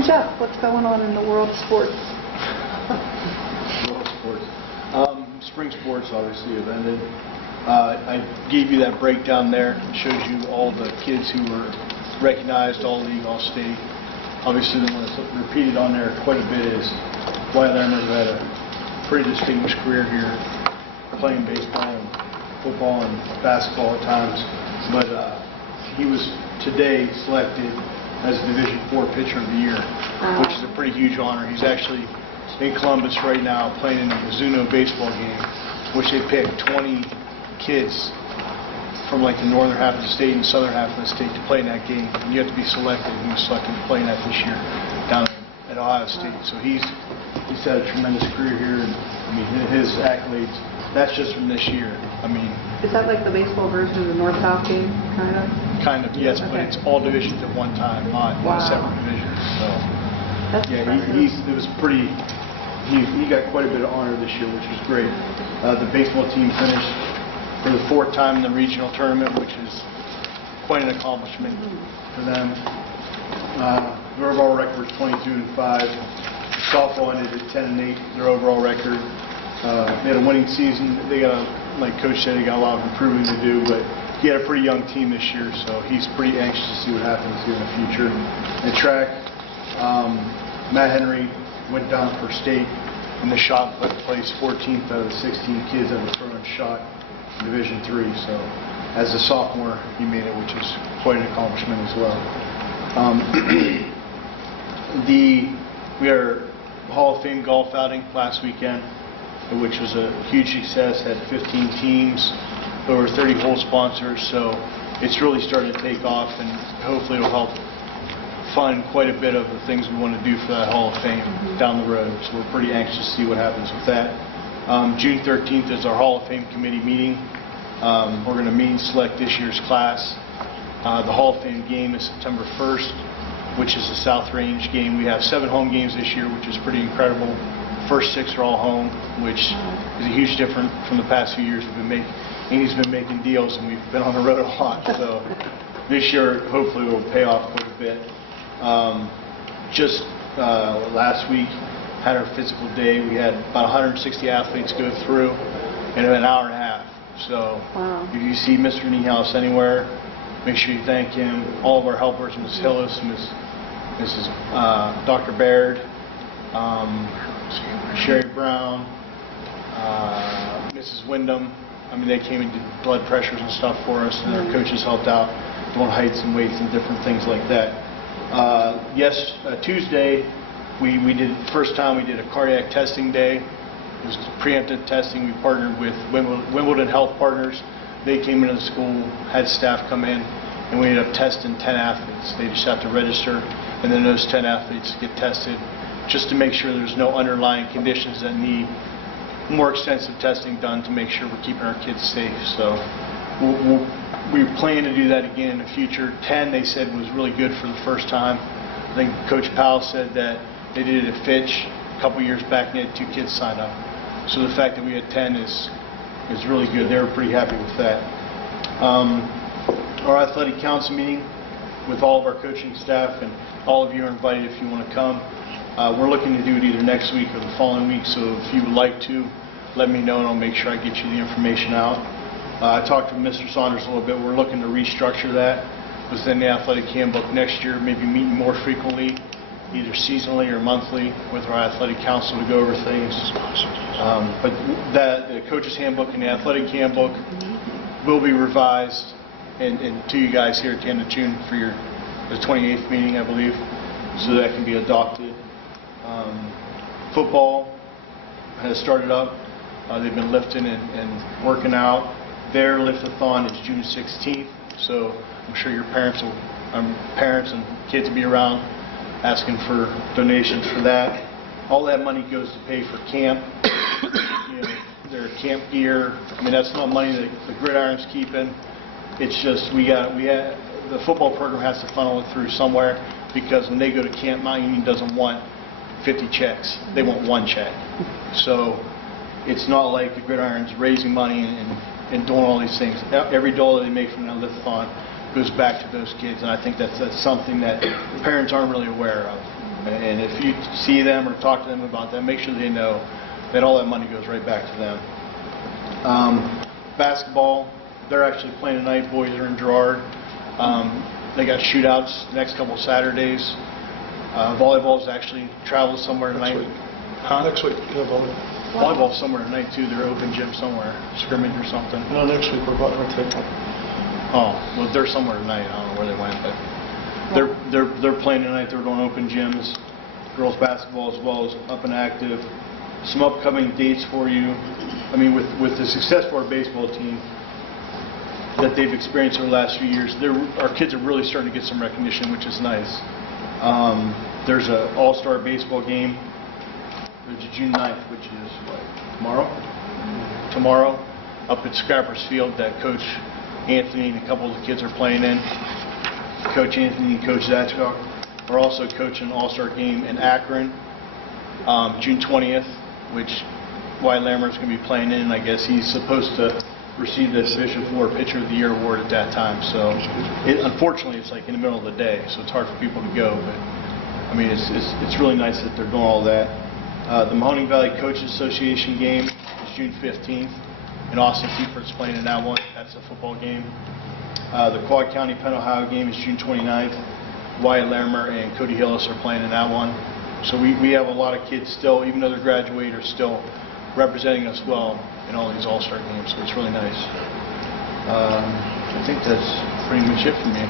And Jeff, what's going on in the world of sports? World sports. Spring sports obviously have ended. I gave you that breakdown there. It shows you all the kids who were recognized, all league, all state. Obviously, the one that's repeated on there quite a bit is Wyatt Lerner, who had a pretty distinguished career here, playing baseball and football and basketball at times. But he was today selected as Division IV Pitcher of the Year, which is a pretty huge honor. He's actually in Columbus right now playing in a Mizuno baseball game, which they picked 20 kids from like the northern half of the state and southern half of the state to play in that game. And you have to be selected, and he was selected to play in that this year down at Ohio State. So he's had a tremendous career here, and I mean his accolades. That's just from this year. I mean, is that like the baseball version of the North-South game, kind of? Kind of, yes, Okay. but it's all divisions at one time, not separate divisions. So, That's yeah, impressive. it was pretty. He got quite a bit of honor this year, which was great. The baseball team finished for the 4th time in the regional tournament, which is quite an accomplishment for them. Their overall record was 22-5. Softball ended at 10-8. Their overall record. They had a winning season. They got, like Coach said, they got a lot of improving to do, but he had a pretty young team this year, so he's pretty anxious to see what happens here in the future. In track, Matt Henry went down for state in the shot put, placed 14th out of the 16 kids that were throwing shot in Division III. So as a sophomore, he made it, which is quite an accomplishment as well. We had our Hall of Fame golf outing last weekend, which was a huge success. Had 15 teams, over 30 hole sponsors, so it's really starting to take off, and hopefully it'll help fund quite a bit of the things we want to do for that Hall of Fame down the road. So we're pretty anxious to see what happens with that. June 13th is our Hall of Fame committee meeting. We're going to meet and select this year's class. The Hall of Fame game is September 1st, which is the South Range game. We have 7 home games this year, which is pretty incredible. First 6 are all home, which is a huge difference from the past few years. Amy's been making deals, and we've been on the road a lot. So this year, hopefully, will pay off quite a bit. Just last week, had our physical day. We had about 160 athletes go through in an hour and a half. So if you see Mr. Niehaus anywhere, make sure you thank him. All of our helpers, Ms. Hillis, Mrs. Dr. Baird, Sherry Brown, Mrs. Wyndham. I mean, they came and did blood pressures and stuff for us, and our coaches helped out doing heights and weights and different things like that. Tuesday, we did, first time we did a cardiac testing day. It was preemptive testing. We partnered with Wimbledon Health Partners. They came into the school, had staff come in, and we ended up testing 10 athletes. They just have to register, and then those 10 athletes get tested just to make sure there's no underlying conditions that need more extensive testing done to make sure we're keeping our kids safe. So we plan to do that again in the future. 10, they said, was really good for the first time. I think Coach Powell said that they did it at Fitch a couple years back, and they had 2 kids sign up. So the fact that we had 10 is really good. They were pretty happy with that. Our athletic council meeting with all of our coaching staff, and all of you are invited if you want to come. We're looking to do it either next week or the following week, so if you would like to, let me know and I'll make sure I get you the information out. I talked to Mr. Saunders a little bit. We're looking to restructure that within the athletic handbook next year, maybe meeting more frequently, either seasonally or monthly, with our athletic council to go over things. But the coach's handbook and the athletic handbook will be revised and to you guys here at the end of June for the 28th meeting, I believe, so that can be adopted. Football has started up. They've been lifting and working out. Their lift-a-thon is June 16th, so I'm sure your parents and kids will be around asking for donations for that. All that money goes to pay for camp, their camp gear. I mean, that's not money that the Gridiron's keeping. It's just the football program has to funnel it through somewhere, because when they go to camp, Mount Union doesn't want 50 checks. They want 1 check. So it's not like the Gridiron's raising money and doing all these things. Every dollar they make from that lift-a-thon goes back to those kids, and I think that's something that parents aren't really aware of. And if you see them or talk to them about that, make sure they know that all that money goes right back to them. Basketball, they're actually playing tonight. Boys are in Girard. They got shootouts the next couple of Saturdays. Volleyball's actually traveled somewhere tonight. Next week. Huh? Next week, you know, Volleyball's somewhere tonight too. They're open gym somewhere, scrimmage or something. no, next week we're about to take up. Oh, well, they're somewhere tonight. I don't know where they went, but they're playing tonight. They're doing open gyms. Girls basketball as well is up and active. Some upcoming dates for you. I mean, with the success of our baseball team that they've experienced over the last few years, our kids are really starting to get some recognition, which is nice. There's an all-star baseball game. There's June 9th, which is what, tomorrow? Tomorrow, up at Scrappers Field that Coach Anthony and a couple of the kids are playing in. Coach Anthony and Coach Zatchko are also coaching an all-star game in Akron, June 20th, which Wyatt Lammer is going to be playing in. I guess he's supposed to receive the Division IV Pitcher of the Year award at that time. So, unfortunately, it's like in the middle of the day, so it's hard for people to go. But I mean, it's really nice that they're doing all that. The Mahoning Valley Coaches Association game is June 15th, and Austin Seaford's playing in that one. That's a football game. The Quad County Penn Ohio game is June 29th. Wyatt Lammer and Cody Hillis are playing in that one. So we have a lot of kids still, even though they're graduated, are still representing us well in all these all-star games. So it's really nice. I think that's pretty much it for me.